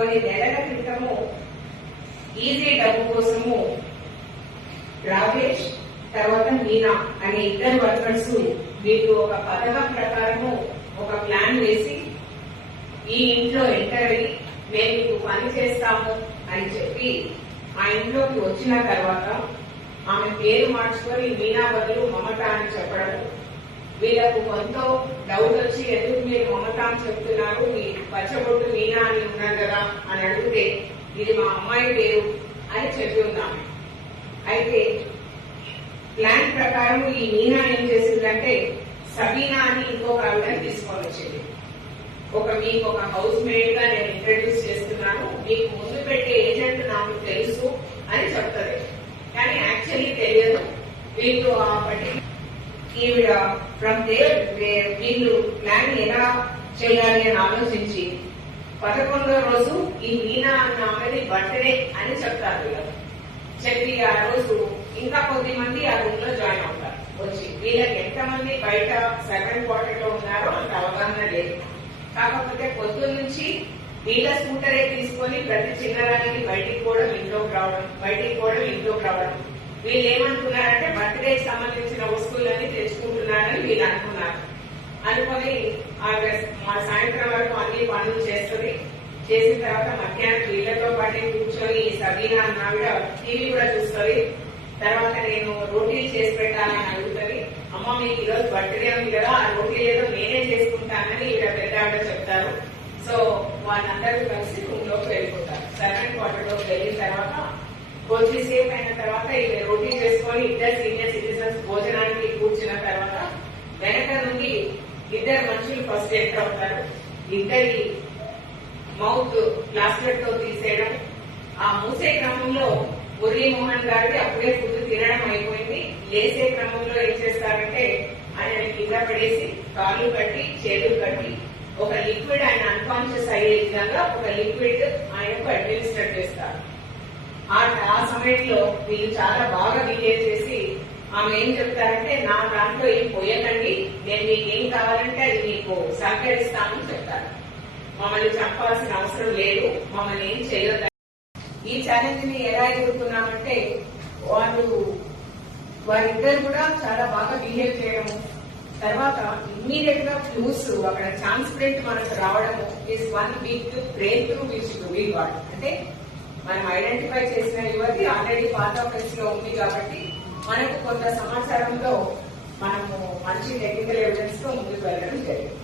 కొన్ని నెలల క్రితము ఈజీ డబ్బు కోసము రాజేష్ తర్వాత మీనా అనే ఇద్దరు వర్కర్స్ వీళ్ళు ఒక పథకం ప్రకారము ఒక ప్లాన్ వేసి ఈ ఇంట్లో ఎంటర్ అయ్యి మేము మీకు పని చేస్తాము అని చెప్పి ఆ ఇంట్లోకి వచ్చిన తర్వాత ఆమె పేరు మార్చుకొని మీనా బదులు మమత అని చెప్పడం, వీళ్ళకు కొంత డౌట్ వచ్చి ఎందుకు మీరు మమత అని చెప్తున్నారు, మీ పచ్చబొట్టు మీనా అని ఉన్నారు కదా అని అడిగితే ఇది మా అమ్మాయి పేరు అని చెప్పి ఉన్నాము. అయితే ప్లాన్ ప్రకారం ఈ మీనా ఏం చేసిందంటే సబీనా అని ఇంకొక ఆవిడని తీసుకొని వచ్చింది. మీకు ఒక హౌస్ మేడ్ గా నేను ఇంట్రడ్యూస్ చేస్తున్నాను, మీకు ముందు పెట్టే ఏజెంట్ నాకు తెలుసు అని చెప్తుంది. కానీ యాక్చువల్లీ తెలియదు. వీళ్ళు ఆ పర్టిక్యులర్ ఈవిడ ఫ్రమ్ దేర్ వీళ్ళు ప్లాన్ ఎలా చేయాలి అని ఆలోచించి 11వ రోజు ఈ మీనా అన్న ఆమెది బర్త్డే అని చెప్తారు. వీళ్ళు చెప్పి ఆ రోజు ఇంకా కొద్ది మంది ఆ రూమ్ లో జాయిన్ అవుతారు. వచ్చి వీళ్ళకి ఎంతమంది బయట సెకండ్ క్వార్టర్ లో ఉన్నారో అంత అవగాహన లేదు. కాకపోతే పొద్దున్న నుంచి వీళ్ళ స్కూటరే తీసుకొని ప్రతి చిన్నదానికి బయటికి పోవడం ఇంట్లోకి రావడం వీళ్ళు ఏమనుకున్నారంటే బర్త్డేకి సంబంధించిన వస్తువులన్నీ తెచ్చుకుంటున్నారని వీళ్ళు అనుకున్నారు. అనుకుని మా సాయంత్రం వరకు అన్ని పనులు చేస్తుంది. చేసిన తర్వాత మధ్యాహ్నం వీళ్ళతో పాటే కూర్చొని సబీనా అన్న ఆవిడ టీవీ కూడా చూస్తుంది. తర్వాత నేను రోటీలు చేసి పెట్టాలని అడుగుతుంది. అమ్మ మీకు ఈరోజు బర్త్డే ఉంది కదా, ఆ రోటీ ఏదో నేనే చేసుకుంటానని ఈవిడ పెద్ద ఆవిడ చెప్తారు. సో వాళ్ళందరూ కలిసి రూమ్ లోకి వెళ్ళిపోతారు. సెకండ్ క్వార్టర్ లోకి వెళ్ళిన తర్వాత కొద్దిసేపు అయిన తర్వాత ఈవిడ రోటీ చేసుకొని ఇద్దరు సీనియర్ సిటిజన్స్ భోజనానికి కూర్చున్న తర్వాత వెనక నుండి ఇద్దరు మనుషులు ఫస్ట్ ఎంటర్ అవుతారు. ఇద్దరి మౌత్ ప్లాస్టర్ తో తీసేయడం, ఆ మూసే క్రమంలో మురళీమోహన్ గారికి అప్పుడే ఫుడ్ తినడం అయిపోయింది. లేసే క్రమంలో ఏం చేస్తారంటే ఆయన కింద పడేసి కాళ్ళు కట్టి చేతులు కట్టి ఒక లిక్విడ్ ఆయన అన్కాన్షియస్ అయ్యే విధంగా ఒక లిక్విడ్ ఆయనకు అడ్మినిస్టర్ చేస్తారు. ఆ సమయంలో వీళ్ళు చాలా బాగా బిహేవ్ చేసి ఆమె ఏం చెప్తారంటే నా దాంట్లో ఏం పోయకండి, నేను మీకు ఏం కావాలంటే అది మీకు సహకరిస్తానని చెప్తారు. మమ్మల్ని చంపాల్సిన అవసరం లేదు, మమ్మల్ని ఏం చేయొద్దు. ఈ ఛాలెంజ్ ని ఎలా ఎదుర్కొన్నామంటే వారిద్దరు కూడా చాలా బాగా బిహేవ్ చేయడము, తర్వాత ఇమ్మీడియట్ గా క్లూస్ అక్కడ ట్రాన్స్పరెంట్ మనకు రావడము is one big brain through which we got. అంటే మనం ఐడెంటిఫై చేసిన యువతి ఆల్రెడీ పాత ఆఫీస్ లో ఉంది కాబట్టి మనకు కొంత సమాచారంలో మనము మంచి టెక్నికల్ ఎవిడెన్స్ తో ముందుకు వెళ్ళడం జరిగింది.